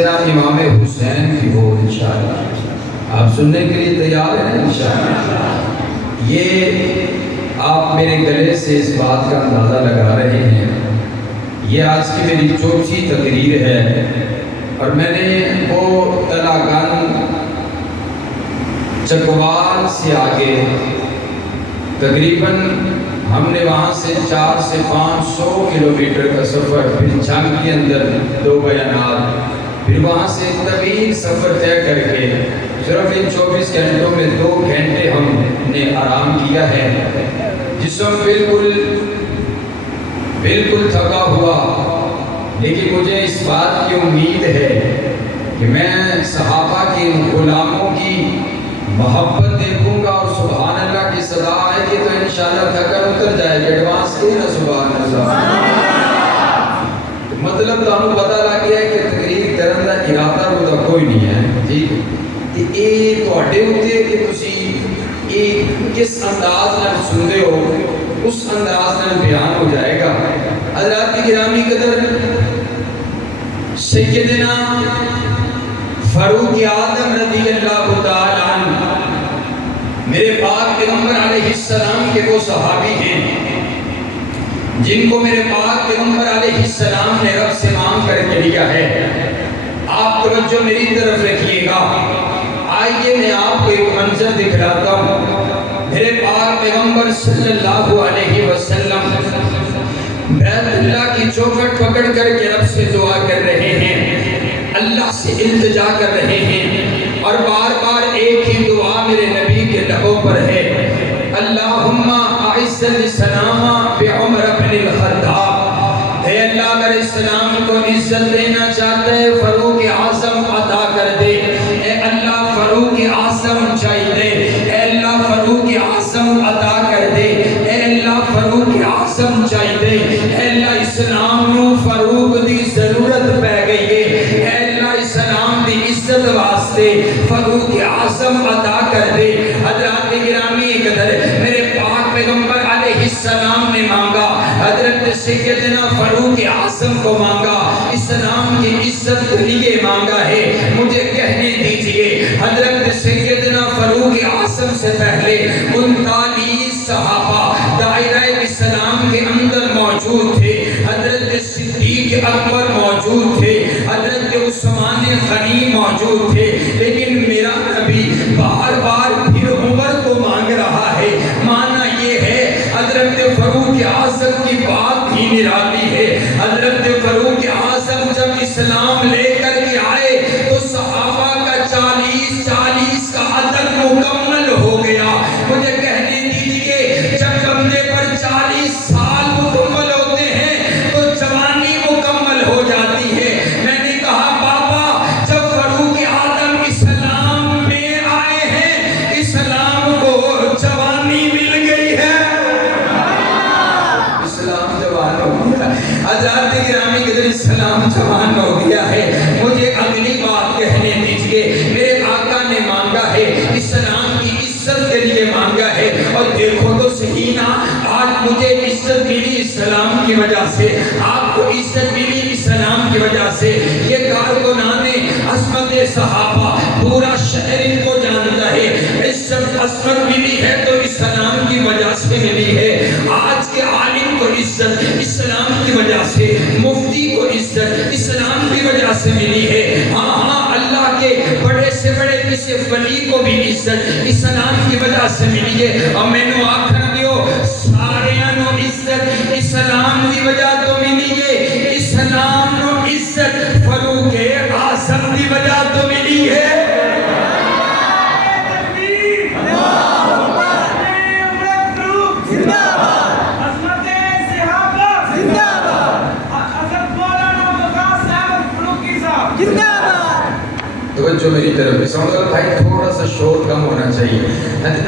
امام حسین کی ہو انشاءاللہ۔ آپ سننے کے لیے تیار ہیں انشاءاللہ؟ یہ آپ میرے گلے سے اس بات کا اندازہ لگا رہے ہیں، یہ آج کی میری چوتھی تقریر ہے اور میں نے وہ تلاگن چکوال سے آگے تقریباً ہم نے وہاں سے 400 سے 500 کلومیٹر کا سفر، پھر جنگ کے اندر 2 بیانات، پھر وہاں سے طویل سفر طے کر کے صرف ان 24 گھنٹوں میں 2 گھنٹے ہم نے آرام کیا ہے۔ جسم بالکل تھکا ہوا، لیکن مجھے اس بات کی امید ہے کہ میں صحابہ کے غلاموں کی محبت دیکھوں گا اور سبحان اللہ کی صدا آئے گی تو انشاءاللہ تھکن اتر جائے گی۔ ایڈوانس کی نا سبحان اللہ۔ مطلب تو ہمیں پتہ لگ گیا ہے کہ تقریر کرن دا ارادہ ہوتا کوئی نہیں ہے جی، تے اے تواڈے ہوتے کہ تسی اے کس انداز نال سنتے ہو اس انداز نال بیان ہو جائے گا۔ حضرات گرامی قدر، سیدنا فاروق اعظم رضی اللہ تعالی عنہ میرے پاک پیغمبر علیہ السلام کے وہ صحابی ہیں جن کو میرے پاک پیغمبر علیہ السلام نے رب سے مانگ کر کے لیا ہے۔ آپ توجہ میری طرف رکھیے گا۔ آئیے میں آپ کو ایک منظر دکھلاتا ہوں۔ میرے پاک پیغمبر صلی اللہ علیہ وسلم بیت اللہ کی چوکھٹ پکڑ کر کے رب سے دعا کر رہے ہیں، اللہ سے التجا کر رہے ہیں، اور بار بار ایک ہی دعا میرے نبی کے لبوں پر ہے، اللہم اعز الاسلام بعمر بن الخطاب۔ اے اللہ اگر اسلام کو عزت دینا چاہتا ہے فاروق اعظم عطا کر دے۔ اے اللہ فاروق اعظم چاہیے، اے اللہ فاروق اعظم عطا کر دے، اے اللہ فاروق اعظم چاہیے، اے اللہ اسلام نو فاروق دی ضرورت پہ گئی ہے، اے اللہ اسلام دی عزت واسطے فاروق اعظم عطا کر دے۔ حضرات گرامی قدر، میرے پاک پیغمبر علیہ السلام نے مانگا، حضرت سیدنا فاروق اعظم کو مانگا، اسلام کی عزت لیے مانگا ہے۔ مجھے کہنے دیجئے حضرت سیدنا فاروق اعظم سے پہلے 39 صحابہ دائرہ اسلام کے اندر موجود تھے۔ حضرت صدیق اکبر موجود تھے، حضرت عثمان غنی موجود تھے، لیکن میرا نبی بار بار پھر عمر کو مانگ رہا ہے۔ معنی یہ ہے حضرت فاروق اعظم کی بات ہی نرالی ہے۔ حضرت فاروق اعظم جب اسلام لے کر کے آئے تو صحابہ کا 40 کا عدد مکمل ہو گیا۔ مجھے کہنے دیجئے جب بندے پر 40 سال مکمل ہوتے ہیں تو جوانی مکمل ہو جاتی ہے۔ میں نے کہا بابا جب فاروق اعظم اسلام میں آئے ہیں اسلام کو جوانی مل گئی ہے، اسلام جوان ہو گیا۔ حضرات گرامی قدر اسلام جوان ہو گیا ہے۔ مجھے اگلی بات کہنے دیجئے، میرے آقا نے مانگا ہے، اسلام کی عزت کے لیے مانگا ہے، اور دیکھو تو صحیح نا، آج مجھے عزت ملی اسلام کی وجہ سے، آپ کو عزت ملی اسلام کی وجہ سے۔ یہ کارکنان عظمت صحابہ پورا شہر ان کو جانتا ہے، عزت ملی ہے تو اسلام کی وجہ سے ملی ہے۔ آج کے عالم کو عزت اسلام کی وجہ سے، مفتی کو عزت اسلام کی وجہ سے ملی ہے۔ ہاں اللہ کے بڑے سے بڑے کسی ولی کو بھی عزت اسلام کی وجہ سے ملی ہے۔ اور میں نو آخر دیو سارے نو عزت اسلام کی وجہ تو ملی ہے، اسلام نو عزت فاروق اعظم کی وجہ تو ملی ہے۔ توجہ میری طرف ہے، سمجھ لو بھائی تھوڑا سا شور کم ہونا چاہیے۔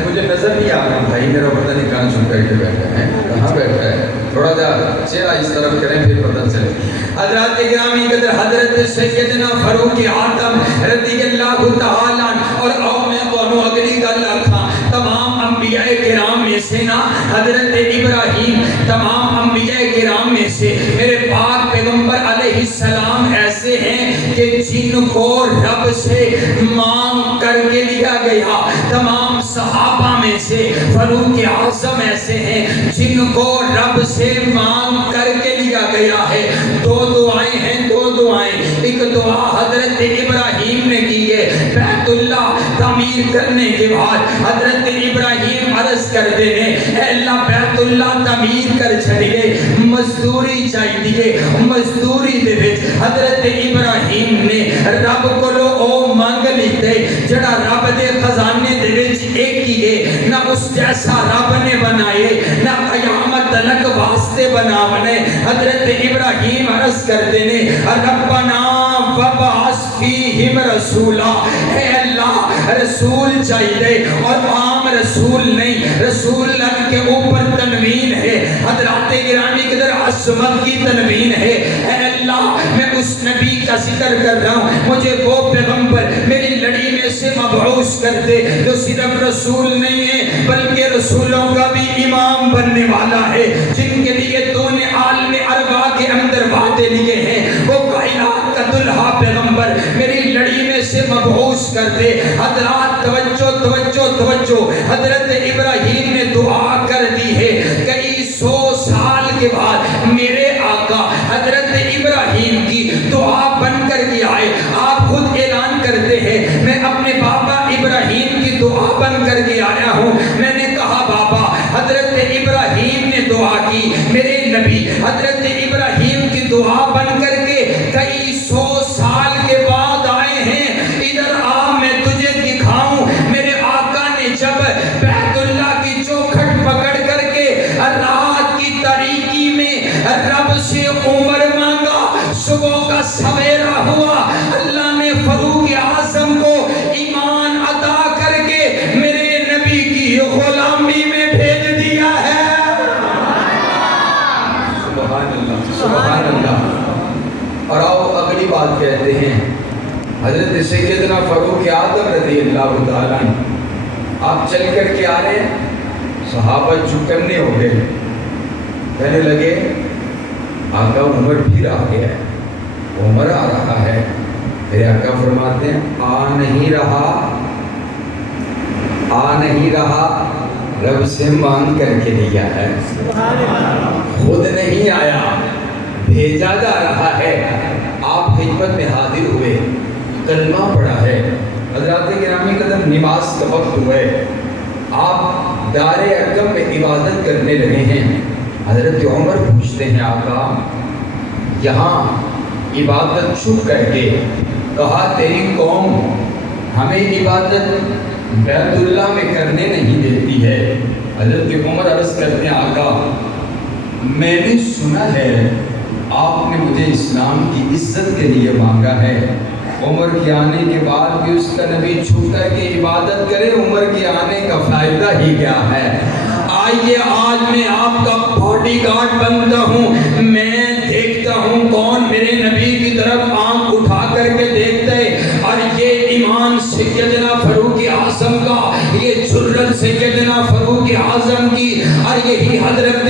مجھے نظر نہیں آ رہا بھائی میرا پتہ نہیں کہاں چھپ کر کے بیٹھا ہے، کہاں بیٹھا ہے، تھوڑا سا چہرہ اس طرف کریں پھر پتہ چلے۔ حضرات گرامی قدر، حضرت سیدنا فاروق اعظم رضی اللہ تعالی عنہ، اور آؤ میں تو اگلی گل آکھاں، تمام انبیاء کرام میں سے نا حضرت ابراہیم تمام انبیاء کرام میں سے میرے پاک پیغمبر علیہ السلام ایسے ہیں کہ جن کو رب سے مانگ کر کے لیا گیا، تمام صحابہ میں سے فاروق اعظم ایسے ہیں جن کو رب سے مانگ کر کے لیا گیا ہے۔ دو دعائیں ہیں، دو دعائیں۔ ایک دعا حضرت ابراہیم نے کی ہے، بیت اللہ تعمیر کرنے کے بعد حضرت ابراہیم عرض کرتے ہیں اے اللہ بیت اللہ تعمیر کر چھڑیے، مزدوری چاہیے، مزدوری دے وچ حضرت ابراہیم نے رب کو او مانگ لیتے جڑا رب دے خزانے دے وچ ایک ہی ہے، نہ اس جیسا رب نے بنائے نہ قیامت تلک واسطے بناونے۔ حضرت ابراہیم عرض کرتے ہیں ربنا وبعث فیہم رسولا، اے اللہ رسول چاہیے، اور عام رسول نہیں، رسول کے اوپر تنوین ہے، حضرات گرامی قدر عظمت کی تنوین ہے۔ اے اللہ میں اس نبی کا ذکر کر رہا ہوں، مجھے وہ پیغمبر میری لڑی میں سے مبعوث کر دے جو صرف رسول نہیں ہے بلکہ رسولوں کا بھی امام بننے والا ہے، جن کے لیے تو نے عالم ارواح کے اندر وعدے لیے ہیں۔ وہ کائنات کا دلہا پیغمبر میری لڑی میں سے مبعوث کر دے۔ حضرات توجہ توجہ توجہ، حضرت ابراہیم نے دعا کر دی ہے، کئی سو سال کے بعد میرے آقا حضرت ابراہیم کی دعا بن کر کے آئے۔ آپ خود اعلان کرتے ہیں میں اپنے بابا ابراہیم کی دعا بن کر کے آیا ہوں۔ میں نے کہا بابا حضرت ابراہیم نے دعا کی، میرے نبی حضرت ابراہیم کی دعا بن کر کے کئی سو سال کے بعد آئے ہیں، ادھر آ میں تجھے دکھاؤں۔ میرے آقا نے جب بیت اللہ کی چوکھٹ پکڑ کر کے رات کی تاریکی میں رب سے عمر مانگا، صبح کا سویرا ہوا، اللہ نے فاروق اعظم کو ایمان عطا کر کے میرے نبی کی غلامی میں بھیج دیا ہے۔ سبحان اللہ سبحان اللہ۔ اور آؤ اگلی بات کہتے ہیں، حضرت سیدنا فاروق اعظم رضی اللہ تعالیٰ عنہ آپ چل کر کے آ رہے ہیں، صحابہ چکنے ہو گئے، کہنے لگے آقا عمر پھر آ گیا ہے، عمر آ رہا ہے۔ میرے آقا فرماتے ہیں آ نہیں رہا، رب سے مانگ کر کے لیا ہے، خود نہیں آیا، بھیجا جا رہا ہے۔ آپ خدمت میں حاضر ہوئے، کلمہ پڑھا ہے، حضرات گرامی قدر نماز کا وقت ہوئے، آپ دار ارقم میں عبادت کرنے لگے ہیں۔ حضرت عمر پوچھتے ہیں آقا یہاں عبادت چھپ کر کے، کہا تیری قوم ہمیں عبادت بیت اللہ میں کرنے نہیں دیتی ہے۔ حضرت عمر عرض کرتے ہیں آقا میں نے سنا ہے آپ نے مجھے اسلام کی عزت کے لیے مانگا ہے، عمر کے آنے کے بعد بھی اس کا نبی چھپ کر کے عبادت کرے، عمر کے آنے کا فائدہ ہی کیا ہے؟ آئیے آج میں آپ کا باڈی گارڈ بنتا ہوں، میں دیکھتا ہوں کون میرے نبی کی طرف آنکھ اٹھا کر کے دیکھتا ہے، اور یہ ایمان سیدنا فاروق اعظم کا، یہ جرت سیدنا فاروق اعظم کی، اور یہی حضرت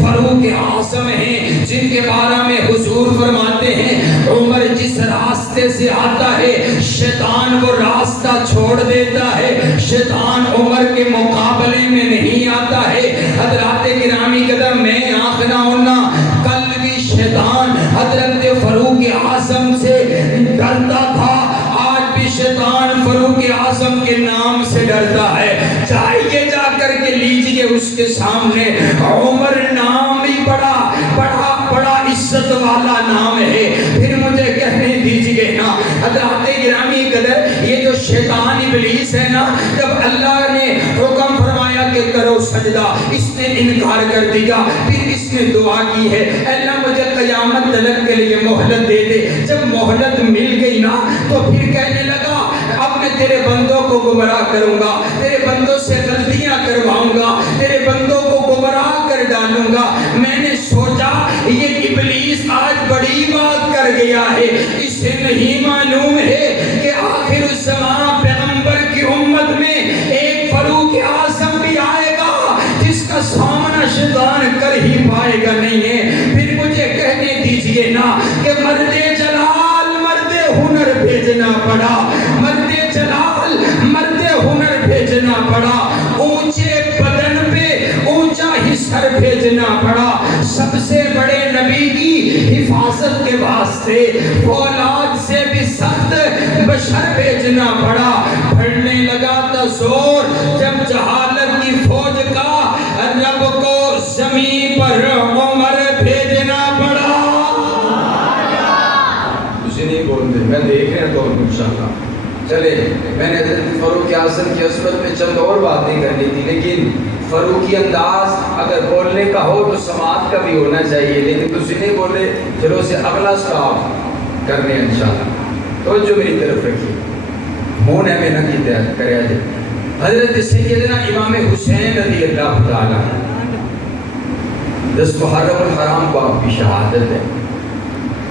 فاروق اعظم ہیں جن کے بارے میں حضور فرماتے ہیں عمر جس راستے سے آتا ہے شیطان وہ راستہ چھوڑ دیتا ہے، شیطان عمر کے مقابلے میں نہیں آتا ہے۔ حضرات گرامی قدر میں آخنا ہونا کل بھی شیطان حضرت فاروق اعظم سے ڈرتا تھا، آج بھی شیطان فاروق اعظم کے نام سے ڈرتا ہے۔ چاہیے جا کر کے لیجئے اس کے سامنے، عمر نام بھی بڑا بڑا بڑا عزت والا نام ہے۔ پھر مجھے کہنے دیجئے نا حضرات گرامی قدر یہ جو شیطان ابلیس ہے نا، جب اللہ نے حکم فرمایا کہ کرو سجدہ، اس نے انکار کر دیا، پھر اس نے دعا کی ہے اللہ مجھے قیامت تلک کے لیے مہلت دے دے۔ جب مہلت مل گئی نا تو پھر کہنے لگا اب میں تیرے بندوں کو گمراہ کروں گا، تیرے بندوں سے غلطیاں کرواؤں گا، تیرے بندوں کو گمراہ کر ڈالوں گا۔ میں نے سوچا یہ ابلیس آج بڑی بات کر گیا ہے، اسے نہیں معلوم ہے کہ آخر الزمان پیغمبر کی امت میں ایک فاروق اعظم بھی آئے گا جس کا سامنا شیطان کر ہی پائے گا نہیں ہے۔ پھر مجھے کہنے دیجئے نا کہ مرد جلال مرد ہنر بھیجنا پڑا، مرد جلال مرد ہنر بھیجنا پڑا، اونچے بدن پہ اونچا ہی سر بھیجنا پڑا، سب سے بڑے نبی کی حفاظت کے واسطے فولاد سے بھی سخت بشر بھیجنا پڑا۔ بڑھنے لگا تھا زور جب جہالت کی فوج کا، رب کو زمین پر عمر بھیجنا پڑا۔ اسے نہیں بول دے، میں دیکھ رہا تو انشاءاللہ چلے۔ میں نے حضرت فاروق اعظم کی عصمت میں چند اور باتیں کرنی تھی، لیکن فاروقی انداز اگر بولنے کا ہو تو سماعت کا بھی ہونا چاہیے، لیکن تسی نہیں بولے، چلو اسے اگلا سٹاپ کرنے انشاءاللہ۔ توجہ میری طرف رکھیے، مون ہے میں نہ کی کریا جائے۔ حضرت سیدنا امام حسین رضی اللہ تعالیٰ 10 محرم الحرام کو آپ کی شہادت ہے۔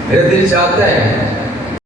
میرا دل چاہتا ہے